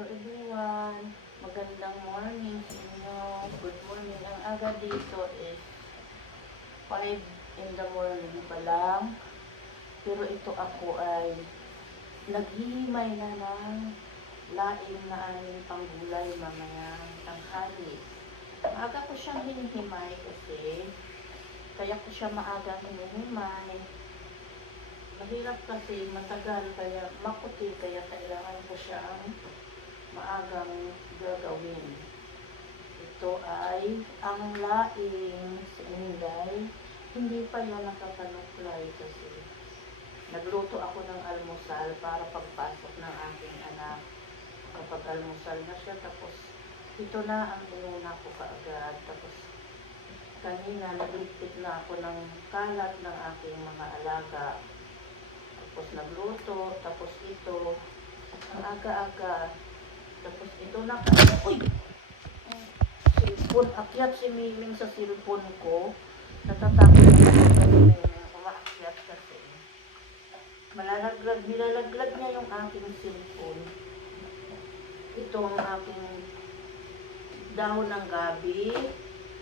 Hello everyone, magandang morning sa inyo. Good morning. Ang aga dito is 5 in the morning pa lang. Pero ito ako ay naghihimay na ng laing na aming panggulay mamayang tanghali. Maaga ko siyang hinihimay kasi kaya ko siya maagang hinihimay. Mahirap kasi matagal kaya maputi kaya kailangan ko siyang maagang gagawin. Ito ay ang laing sa Inday. Hindi pa yun nakakanuklay kasi nagluto ako ng almusal para pagpasok ng aking anak. Kapag almusal na siya, tapos ito na ang inuna ko kaagad. Tapos kanina nagligpit na ako ng kalat ng aking mga alaga. Tapos nagluto, tapos ito, ang aga-aga, tapos ito na, uy! Cellphone, akyat si Miming sa cellphone ko. Natatakot ako kasi may umaakyat kasi. Nilalaglag niya yung aking cellphone. Ito ang aking dahon ng gabi.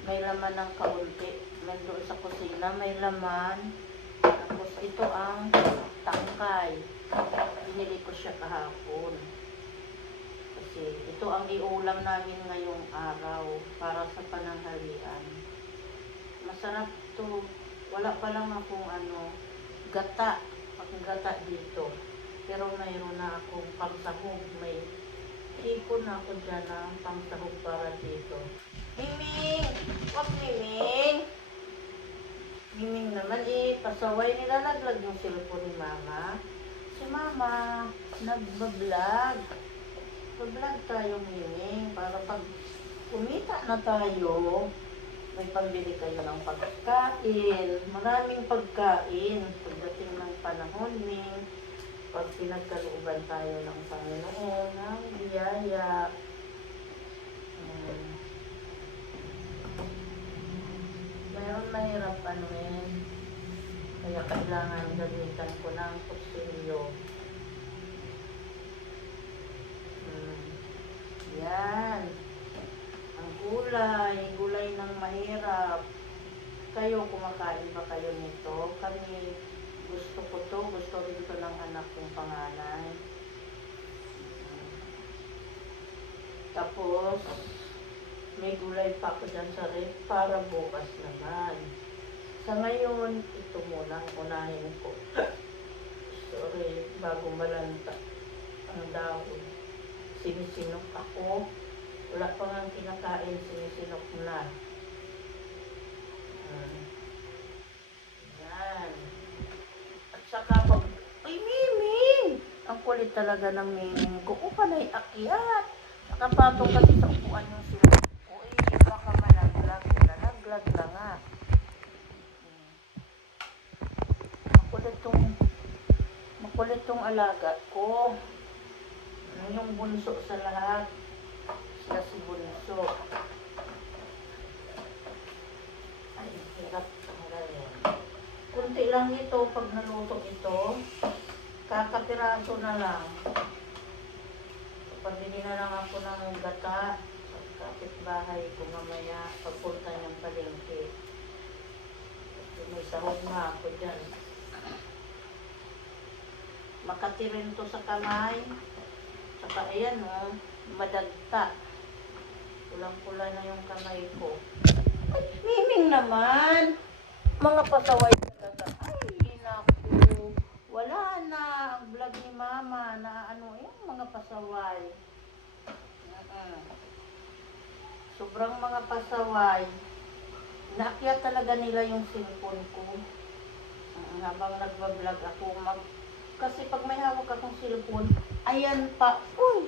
May laman ng kaunti. Doon sa kusina, may laman. Tapos ito ang tangkay. Binili ko siya kahapon. Kasi ito ang iulam namin ngayong araw para sa pananghalian. Masarap to. Wala pa lang akong gata. Gata dito. Pero mayroon na akong pangsahog. May hipon na ako dyan na pangsahog para dito. Miming! Wag Miming! Miming naman pasaway, nilalaglag yung cellphone ni Mama. Si Mama, nagbablog. Nagbablog tayo, Miming, para pag kumita na tayo, may pambili kayo ng pagkain. Maraming pagkain. Pagdating ng panahon, Ming, pag pinagkalooban tayo ng Panginoon, ng biyaya. Mayroon mahirap kaya kailangan gamitan ko ng kutsilyo. Yan. Ang gulay ng mahirap. Kayo, kumakain ba kayo nito? Kami, gusto ko to, gusto rin to ng anak kong panganay. Tapos, may gulay pa ako dyan sa rep para bukas naman. Sa ngayon, ito muna ang unahin ko. Sorry, bago malanta ang dahon. Sinisinok ako. Wala pa nga kinakain, sinisinok na. Yan. At saka pag, ay Miming! Ang kulit talaga ng Miming ko. O panay akyat. Nakapatong kasi sa upuan yung sila. Uy, baka malaglag. Nalaglag na nga. Makulit tong alaga ko. Yung bunso sa lahat. Sila si bunso. Ay, hirap. Kunti lang ito pag naluto ito. Kakapiraso na lang. Pabili na lang ako ng gata sa kapitbahay ko mamaya pagpunta ng palengke. May sahog na ako dyan. Makati rin to sa kamay. Saka ayan madagta. Pulang-pula na yung kamay ko. Ay, Miming naman! Mga pasaway talaga. Ay, naku. Wala na ang vlog ni Mama na yung mga pasaway. Sobrang mga pasaway. Naakyat talaga nila yung cellphone ko. Habang nagbablog ako, kasi pag may hawak akong cellphone, ayan pa, uy!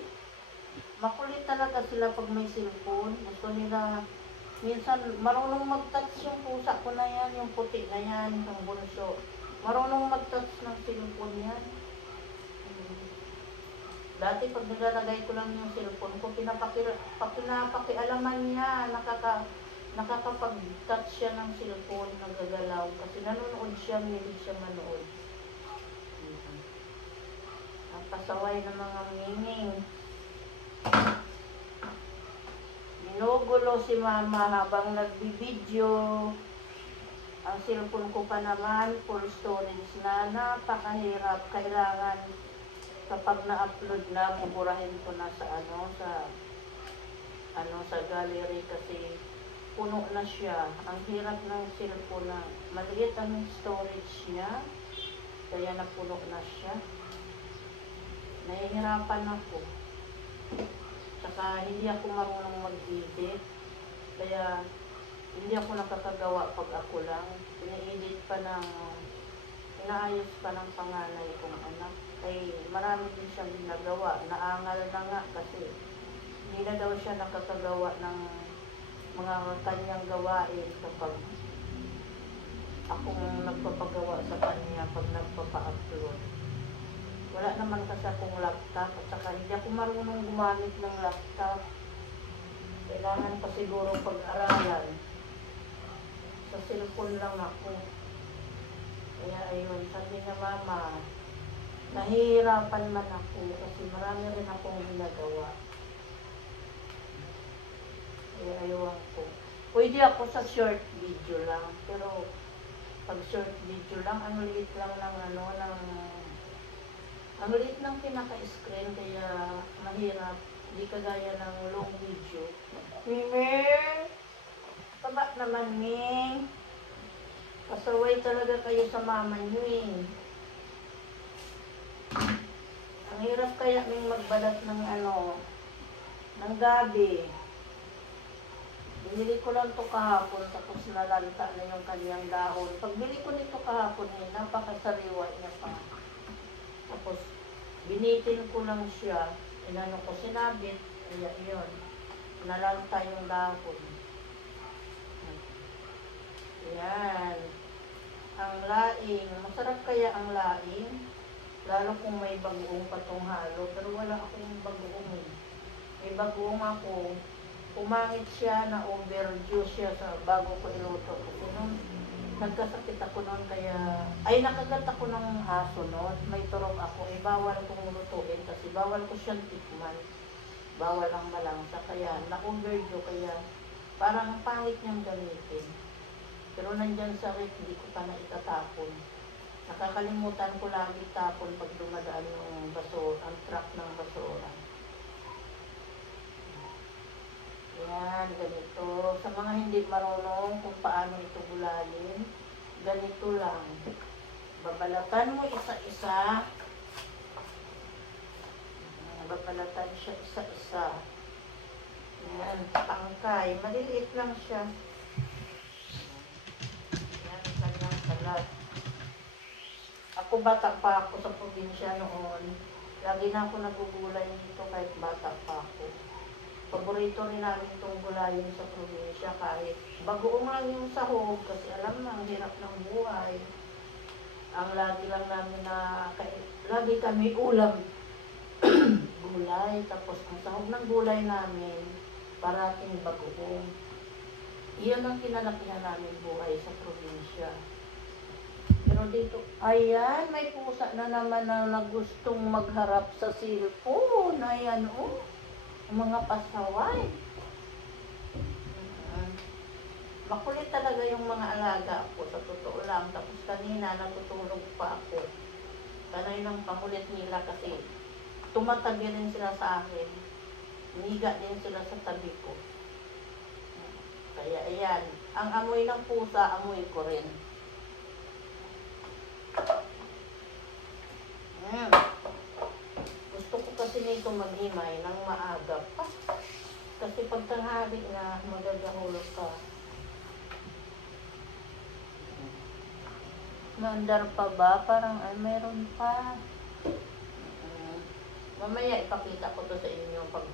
Makulit talaga sila pag may cellphone. Gusto nila, minsan marunong mag-touch yung pusa ko na yan, yung puti na yan, yung bunso. Marunong mag-touch ng cellphone yan. Dati pag nilalagay ko lang yung cellphone ko, pinapakialaman niya, nakakapag-touch siya ng cellphone, nagagalaw. Kasi nanonood siya, milig siya manood. Ang pasaway ng mga Miming. Naggulo si mama habang nagbibideo. Ang cellphone ko pa naman, full storage na, napakahirap. Kailangan kapag na-upload na, buburahin ko na sa sa gallery kasi puno na siya. Ang hirap ng cellphone na maliit ang storage niya, kaya napuno na siya. Nahihirapan ako. Saka hindi ako marunong mag-edit, kaya hindi ako nakakagawa pag ako lang. Pina-edit pa inaayos pa ng panganay kong anak. Ay marami din siyang ginagawa. Naangal na nga kasi hindi na daw siya nakakagawa ng mga kanyang gawain kapag akong nagpapagawa sa kanya pag nagpapa-upload. Wala naman kasi akong laptop at saka hindi ako marunong gumamit ng laptop. Kailangan pa siguro pag-aralan. Sa cellphone lang ako. Kaya ayun, sabi na mama, nahihirapan man ako kasi marami rin akong ginagawa. Kaya ayun ko. Pwede ako sa short video lang, pero pag short video lang, ang liit lang ng ang liit ng pinaka-screen, kaya mahirap. Hindi kagaya ng long video. Mimi! Taba naman, Ming. Pasaway talaga kayo sa mama niyo eh. Ang hirap kaya Ming magbalat ng ng gabi. Binili ko lang to kahapon, tapos nalanta na yung kanyang dahon. Pagbili ko nito kahapon eh, napakasariwa niya pa. Tapos, binitin ko lang siya. Inano ko sinabit. Kaya yun. Nalanta yung dahon. Yan. Ang laing. Masarap kaya ang laing. Lalo kung may bagoong patong halo. Pero wala akong bagoong eh. May bagoong ako. Pumangit siya na overdue siya sa bago ko iluto. Kasi nung nagkasakit ako noon kaya, ay nakagat ako ng aso noon. May turok ako. Eh bawal kong lutuin kasi bawal ko siyang tikman. Bawal ang malangsa. Kaya na-overdue kaya parang pangit niyang gamitin. Pero nandyan sa ref, hindi ko pa na itatapon. Nakakalimutan ko lagi tapon pag dumadaan yung ang truck ng basura. Yan, ganito. Sa mga hindi marunong kung paano ito gulayin, ganito lang. Babalatan mo isa-isa. Babalatan siya isa-isa. Yan, pangkay. Maliliit lang siya. Yan, kanyang kalat. Ako bata pa ako sa probinsya noon. Lagi na ako nagugulay dito kahit bata pa ako. Paborito rin namin itong gulayin sa probinsya kahit bagoong lang yung sahog kasi alam na ang hirap ng buhay. Ang lagi lang namin lagi kami ulam gulay, tapos ang sahog ng gulay namin parating bagoong. Iyon ang kinalakihan namin buhay sa probinsya. Pero dito, ayan, may pusa na naman na gustong magharap sa cellphone. Ayan, oh. Mga pasaway. Makulit talaga yung mga alaga ko, sa totoo lang. Tapos kanina natutulog pa ako. Kanay ng pangulit nila kasi tumatabi rin sila sa akin. Niga din sila sa tabi ko. Kaya ayan, ang amoy ng pusa, amoy ko rin. Gusto ko kasi nito maghimay ng maaga pa. Kasi pag tanghali na, magagahulog ka. Mandar pa ba? Parang meron pa. Mamaya ipakita ko to sa inyo pag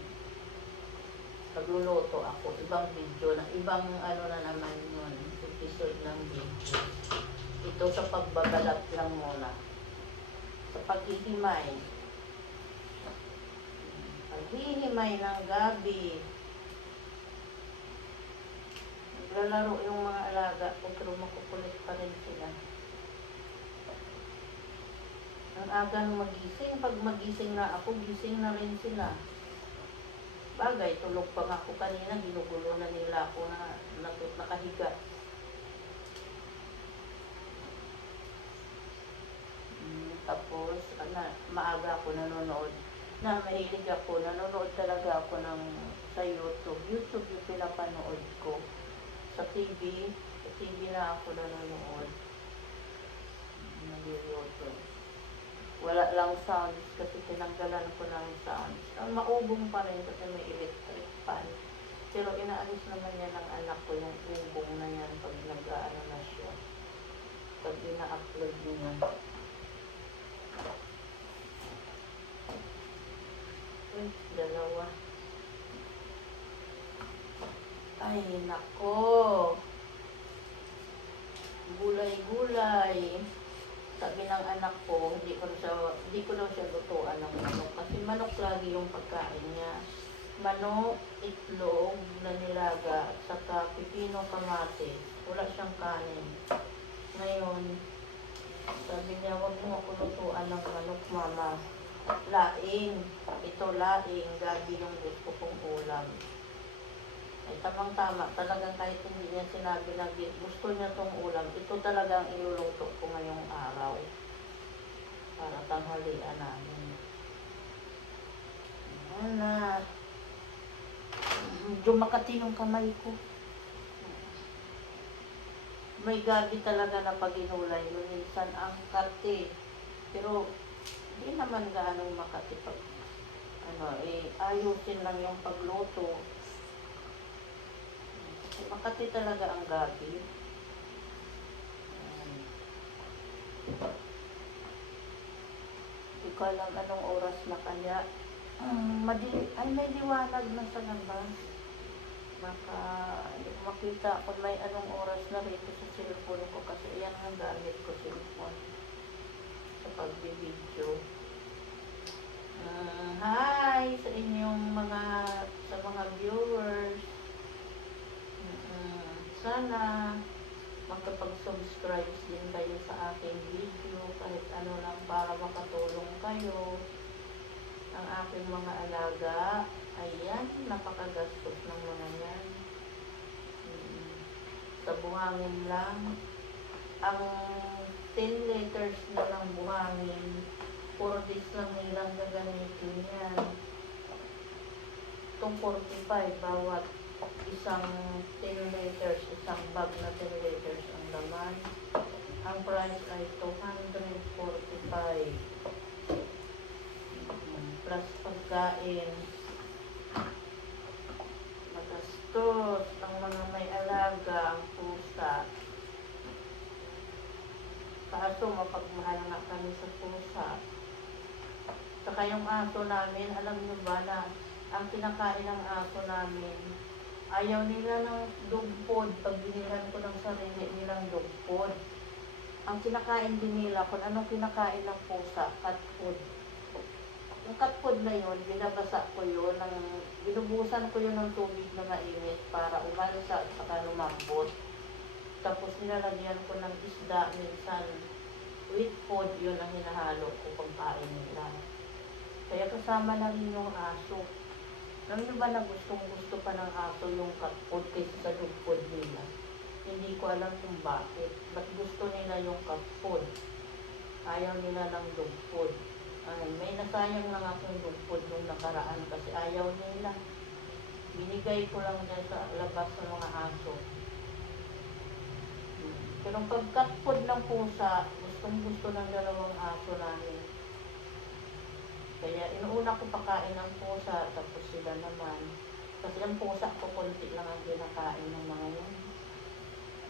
pagluluto ako. Ibang video na, ibang na naman yun. Episode ng video. Ito sa pagbabalat lang muna. Sa paghihimay. Paghihimay ng gabi. Naglalaro yung mga alaga ko pero makukulit pa rin sila. Ang aga nung magising, pag magising na ako, gising na rin sila. Bagay, tulog pa nga ako kanina, ginugulo na nila ako na nakahiga. Tapos, maaga ako nanonood. Mahilig ako, nanonood talaga ako sa YouTube. YouTube yung pinapanood ko. Sa TV na ako nanonood. Nag-YouTube. Wala lang sounds kasi tinanggalan ko ng sounds. Maubong pa rin kasi may electric fan. Pero inaalis naman yan ng anak ko yung ubong na yan pag nag-aano na siya. Pag ina-upload niya. Uy, dalawa. Ay, nako. Gulay-gulay. Sabi ng anak ko, hindi ko daw siya lutuan ng manok. Kasi manok lagi yung pagkain niya. Manok, itlog na nilaga, at saka pipino kamatis. Wala siyang kanin. Ngayon, sabi niya, wag mo ako lutuan ng manok, mama. Laing. Ito laing. Gabi yung gusto kong ulam. Ay, tamang-tama. Talagang kahit hindi niya sinabi na gusto niya tong ulam, ito talagang iluluto ko ngayong araw. Para tanghalian namin. Ayan na. Medyo makati yung kamay ko. May gabi talaga na pag-inulay. Minsan ang kati. Pero, hindi naman gaanong makati pag ayusin lang yung pagluto. Makati talaga ang gabi. Hindi ko alam anong oras na kaya. May liwanag na sa labas. Baka makita kung may anong oras na rito sa cellphone ko kasi yan ang gamit ko, cellphone. Sa pagbibideo. Hi sa inyong sa mga viewers. Sana magkapag-subscribe din kayo sa aking video kahit ano lang para makatulong kayo. Ang aking mga alaga, ayan, napakagastos ng mga yan. Sa buhangin lang, ang 10 liters na ng buhangin, 4 days lang nilang gagamitin yan. Itong 45 bawat isang 10 liters, isang bag na 10 liters ang laman. Ang price ay 245 plus pagkain. Magastos ang mga may alaga, ang pusa. Kaso mapagmahal nga kami sa pusa. Saka yung aso namin, alam nyo ba na ang kinakain ng aso namin, ayaw nila ng dog food. Pag binilan ko ng sarili nilang dog food, ang kinakain din nila, kung anong kinakain ng pusa, cat food. Yung cat food na yun, binabasa ko yun, binubusan ko yun ng tubig na mainit para umalsa at saka lumambot. Tapos nilalagyan ko ng isda, minsan with food, yun ang hinahalo ko pagkain nila. Kaya kasama na rin yung aso. Alam niyo ba na gustong-gusto pa ng aso yung cat food kaysa sa dog food nila? Hindi ko alam kung bakit. Ba't gusto nila yung cat food? Ayaw nila ng dog food. Ay, may nasayang lang akong dog food nung nakaraan kasi ayaw nila. Binigay ko lang dyan sa labas ng mga aso. Pero pag cat food ng pusa, gustong-gusto ng dalawang aso namin. Kaya inuuna ko pakain ng pusa, tapos sila naman. Kasi ang pusa ko, konti lang ang kinakain ng mga yun.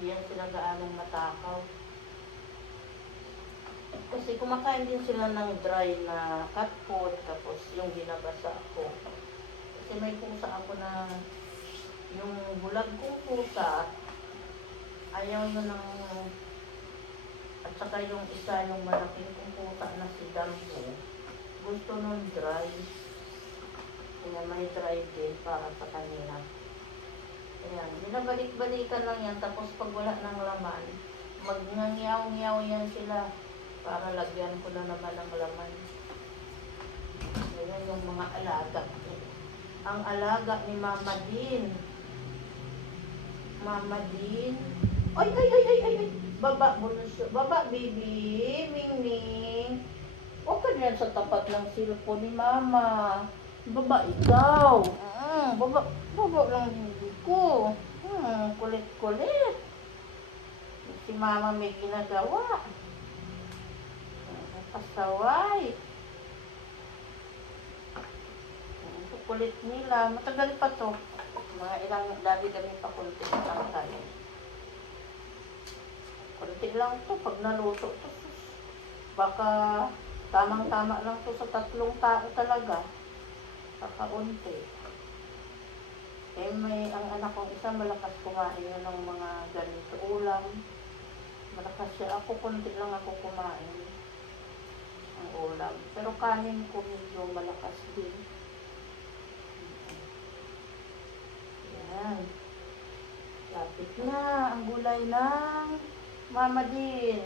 Diyan sila gaanong matakaw. Kasi kumakain din sila ng dry na cat food, tapos yung binabasa ko. Kasi may pusa ako na, yung bulag kong pusa, ayaw na ng, at saka yung isa, yung malaking kong pusa na si Dambo, gusto nun dry. Kaya may dry din para sa kanila. Ayan, binabalik-balikan lang yan, tapos pag wala ng laman, mag-ngyaw-ngyaw yan sila para lagyan ko na naman ng laman. Ayan yung mga alaga. ang alaga ni Mama Din. Mama Din. Ay, ay, ay, ay, ay, ay. Baba, bunso. Baba, baby. Ming, Ming. Huwag ka dyan sa tapat ng cellphone ni Mama. Baba, ikaw. Baba, baba lang hindi ko. Kulit-kulit. Si Mama may ginagawa. Pasaway. Kulit nila. Matagal pa to. Mga ilang dati kami pa kunti lang tayo. Kunti lang to. Pag naluto to, baka tamang-tama lang to sa 3 tao talaga. Kakaunti. Eh may ang anak kong isa malakas kumain yun ng mga ganito ulam. Malakas siya. Ako kunti lang ako kumain ang ulam. Pero kanin ko medyo malakas din. Yan. Lapit na ang gulay ng Mama Din.